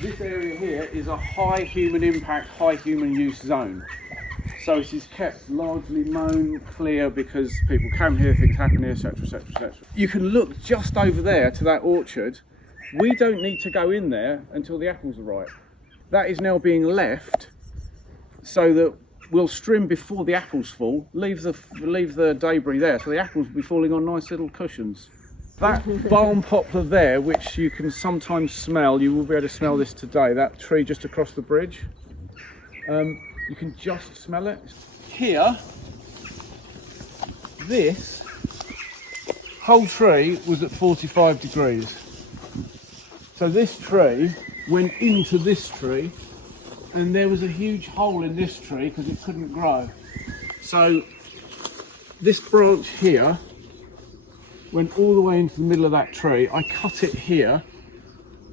This area here is a high human impact, high human use zone. So it is kept largely mown clear because people come here, things happen here, etc, etc, etc. You can look just over there to that orchard. We don't need to go in there until the apples are ripe. That is now being left so that we'll trim before the apples fall, leave the debris there, so the apples will be falling on nice little cushions. That balm poplar there, which you can sometimes smell, you will be able to smell this today, that tree just across the bridge, you can just smell it. Here, this whole tree was at 45 degrees. So this tree went into this tree, and there was a huge hole in this tree because it couldn't grow. So this branch here went all the way into the middle of that tree. I cut it here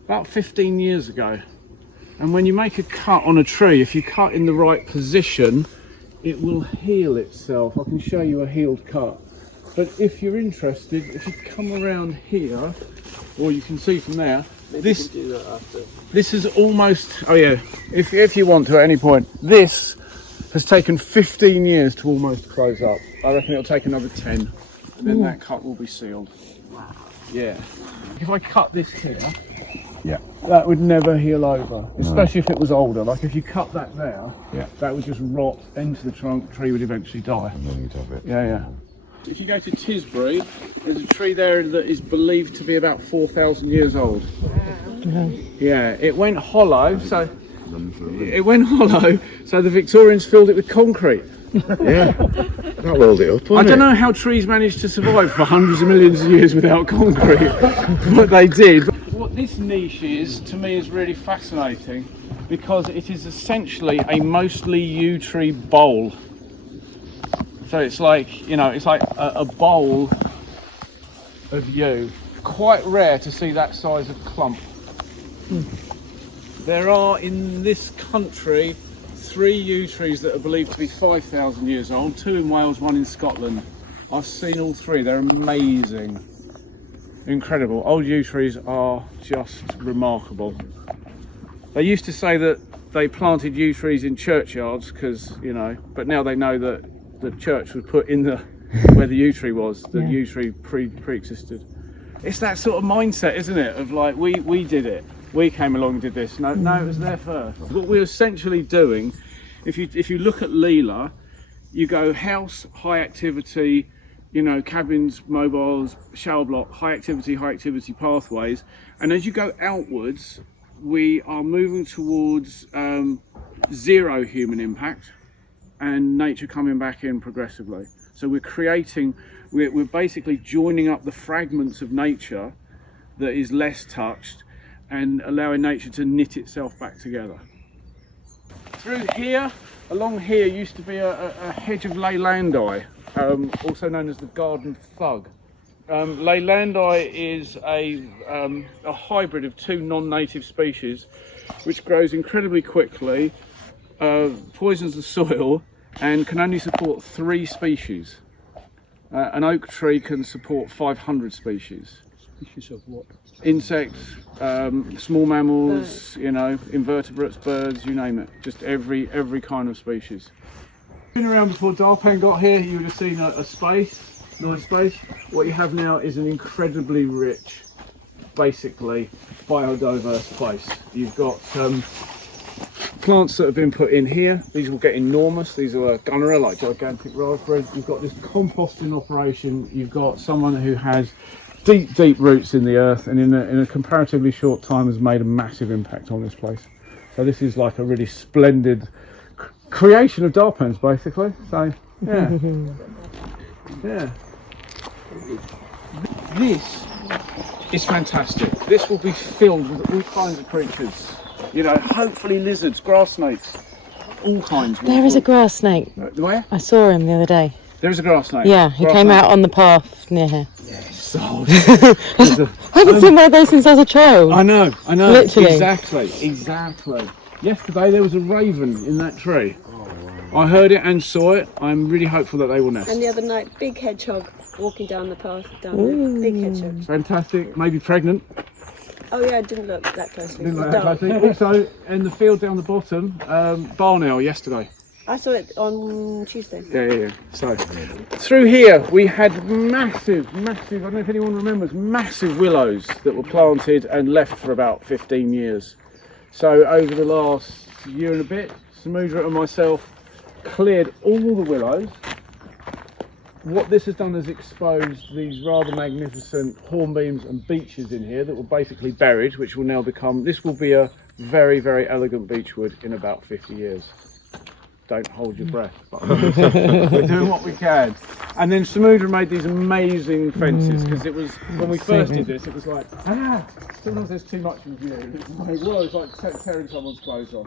about 15 years ago. And when you make a cut on a tree, if you cut in the right position, it will heal itself. I can show you a healed cut. But if you're interested, if you come around here, or you can see from there, this can do that after. This is almost, oh yeah, if you want to at any point, this has taken 15 years to almost close up. I reckon it'll take another 10, and then that cut will be sealed. Wow. Yeah. If I cut this here, yeah, that would never heal over, especially if it was older. Like if you cut that there, yeah, that would just rot into the trunk, the tree would eventually die. And then you'd have it. Yeah, yeah. If you go to Tisbury, there's a tree there that is believed to be about 4,000 years old. Wow. Yeah, it went hollow, so the Victorians filled it with concrete. Yeah, that rolled it up. I don't know how trees managed to survive for hundreds of millions of years without concrete, but they did. What this niche is, to me, is really fascinating because it is essentially a mostly yew tree bowl. So it's like, you know, it's like a bowl of yew. Quite rare to see that size of clump. There are in this country 3 yew trees that are believed to be 5,000 years old, 2 in Wales, 1 in Scotland. I've seen all 3, they're amazing. Incredible. Old yew trees are just remarkable. They used to say that they planted yew trees in churchyards because, you know, but now they know that the church was put in the where the yew tree was. The yew tree pre-existed. It's that sort of mindset, isn't it? Of like, we did it. We came along and did this. No, it was there first. What we're essentially doing, if you look at Leela, you go house, high activity, you know, cabins, mobiles, shower block, high activity pathways. And as you go outwards, we are moving towards zero human impact and nature coming back in progressively. So we're basically joining up the fragments of nature that is less touched and allowing nature to knit itself back together. Through here, along here used to be a hedge of leylandi, also known as the garden thug. Leylandi is a hybrid of 2 non-native species which grows incredibly quickly, poisons the soil and can only support 3 species. An oak tree can support 500 species. Species of what? Insects, small mammals, you know, invertebrates, birds, you name it. Just every kind of species. Been around before Darpan got here, you would have seen a space, nice space. What you have now is an incredibly rich, basically biodiverse place. You've got plants that have been put in here. These will get enormous. These are gunnera, like gigantic raspberries. You've got this composting operation. You've got someone who has deep roots in the earth and in a comparatively short time has made a massive impact on this place. So this is like a really splendid creation of Darpans, basically. So yeah. Yeah. This is fantastic. This will be filled with all kinds of creatures. You know, hopefully lizards, grass snakes, all kinds. There is a grass snake. Where? I saw him the other day. There is a grass snake. Yeah, he came out on the path near here. Yes. So, I haven't seen one of those since I was a child. I know. Literally. Exactly. Yesterday there was a raven in that tree. Oh, wow. I heard it and saw it. I'm really hopeful that they will nest. And the other night, big hedgehog walking down the path, down there. Big hedgehog. Fantastic. Maybe pregnant. Oh yeah, I didn't look that closely. Didn't It was like that dark. closely. Also, in the field down the bottom, barn owl yesterday. I saw it on Tuesday. Yeah. So, through here we had massive, I don't know if anyone remembers, massive willows that were planted and left for about 15 years. So over the last year and a bit, Samudra and myself cleared all the willows. What this has done is exposed these rather magnificent hornbeams and beeches in here that were basically buried, which will now become, this will be a very, very elegant beechwood in about 50 years. Don't hold your breath, but we're doing what we can. And then Samudra made these amazing fences, because it was, when we first did this, it was like, sometimes there's too much in view. It's like, whoa, it's like tearing someone's clothes on.